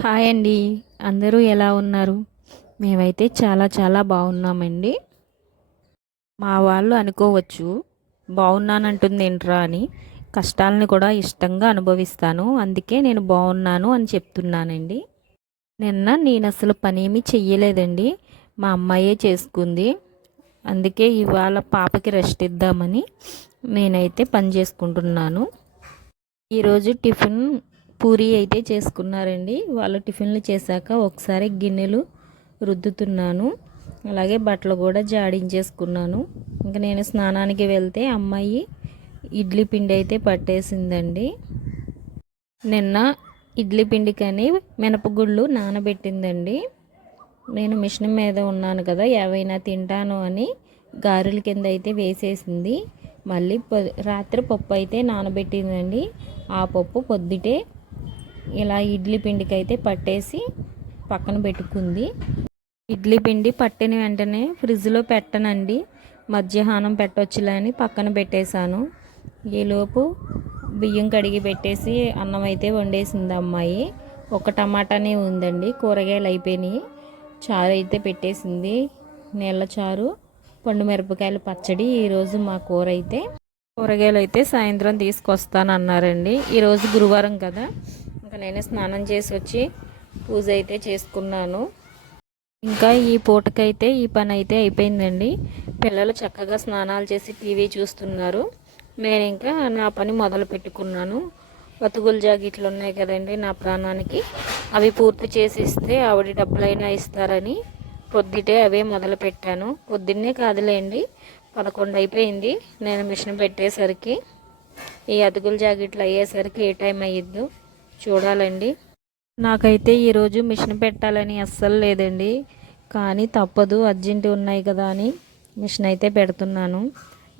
Hi అండి. అందరూ ఎలా ఉన్నారు? మేమైతే చాలా చాలా బాగున్నామండి. మా వాళ్ళు అనుకోవచ్చు బాగున్నానంటుంది ఏంట్రా అని. కష్టాలను కూడా ఇష్టంగా అనుభవిస్తాను. అందుకే నేను బాగున్నాను అని చెప్తున్నానండి. నిన్న నేను అసలు పనేమీ చెయ్యలేదండి. మా అమ్మాయే చేసుకుంది. అందుకే ఇవాళ పాపకి రెస్ట్ ఇద్దామని నేనైతే పని చేసుకుంటున్నాను. ఈరోజు టిఫిన్ పూరి అయితే చేసుకున్నారండి. వాళ్ళు టిఫిన్లు చేశాక ఒకసారి గిన్నెలు రుద్దుతున్నాను. అలాగే బట్టలు కూడా జాడించేసుకున్నాను. ఇంకా నేను స్నానానికి వెళ్తే అమ్మాయి ఇడ్లీ పిండి అయితే పట్టేసిందండి. నిన్న ఇడ్లీ పిండికని మినపగుళ్ళు నానబెట్టిందండి. నేను మిషన్ మీద ఉన్నాను కదా ఏవైనా తింటాను అని గారెల కింద అయితే వేసేసింది. మళ్ళీ రాత్రి పప్పు అయితే నానబెట్టిందండి. ఆ పప్పు పొద్దుటే ఇలా ఇడ్లీ పిండికి అయితే పట్టేసి పక్కన పెట్టుకుంది. ఇడ్లీ పిండి పట్టిన వెంటనే ఫ్రిడ్జ్లో పెట్టనండి. మధ్యాహ్నం పెట్టవచ్చులే అని పక్కన పెట్టేశాను. ఈలోపు బియ్యం కడిగి పెట్టేసి అన్నం అయితే వండేసింది అమ్మాయి. ఒక టమాటానే ఉందండి. కూరగాయలు అయిపోయినాయి. చారు అయితే పెట్టేసింది. నీళ్ళ చారు పండు మిరపకాయలు పచ్చడి ఈరోజు మా కూర అయితే. కూరగాయలు అయితే సాయంత్రం తీసుకొస్తాను అన్నారండి ఈరోజు గురువారం కదా. నేనే స్నానం చేసి వచ్చి పూజ అయితే చేసుకున్నాను. ఇంకా ఈ పూటకైతే ఈ పని అయితే అయిపోయిందండి. పిల్లలు చక్కగా స్నానాలు చేసి టీవీ చూస్తున్నారు. నేను ఇంకా నా పని మొదలు పెట్టుకున్నాను. బతుకులు జాకెట్లు ఉన్నాయి కదండి నా ప్రాణానికి. అవి పూర్తి చేసి ఇస్తే ఆవిడ డబ్బులైనా ఇస్తారని పొద్దుటే అవే మొదలు పెట్టాను. పొద్దున్నే కాదులేండి పదకొండు అయిపోయింది. నేను మిషన్ పెట్టేసరికి ఈ అతుకులు జాకెట్లు అయ్యేసరికి ఏ టైం అయ్యిద్దు. చూడాలండి. నాకైతే ఈరోజు మిషన్ పెట్టాలని అస్సలు లేదండి. కానీ తప్పదు అర్జెంట్ ఉన్నాయి కదా అని మిషన్ అయితే పెడుతున్నాను.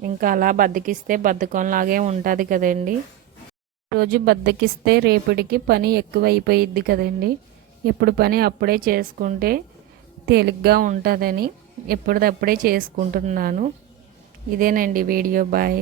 ఇంకా అలా బద్దకిస్తే బద్దకంలాగే ఉంటుంది కదండి. రోజు బద్దకిస్తే రేపటికి పని ఎక్కువ అయిపోయిద్ది కదండి. ఇప్పుడు పని అప్పుడే చేసుకుంటే తేలిగ్గా ఉంటుందని ఎప్పటిదప్పుడే చేసుకుంటున్నాను. ఇదేనండి వీడియో. బాయ్.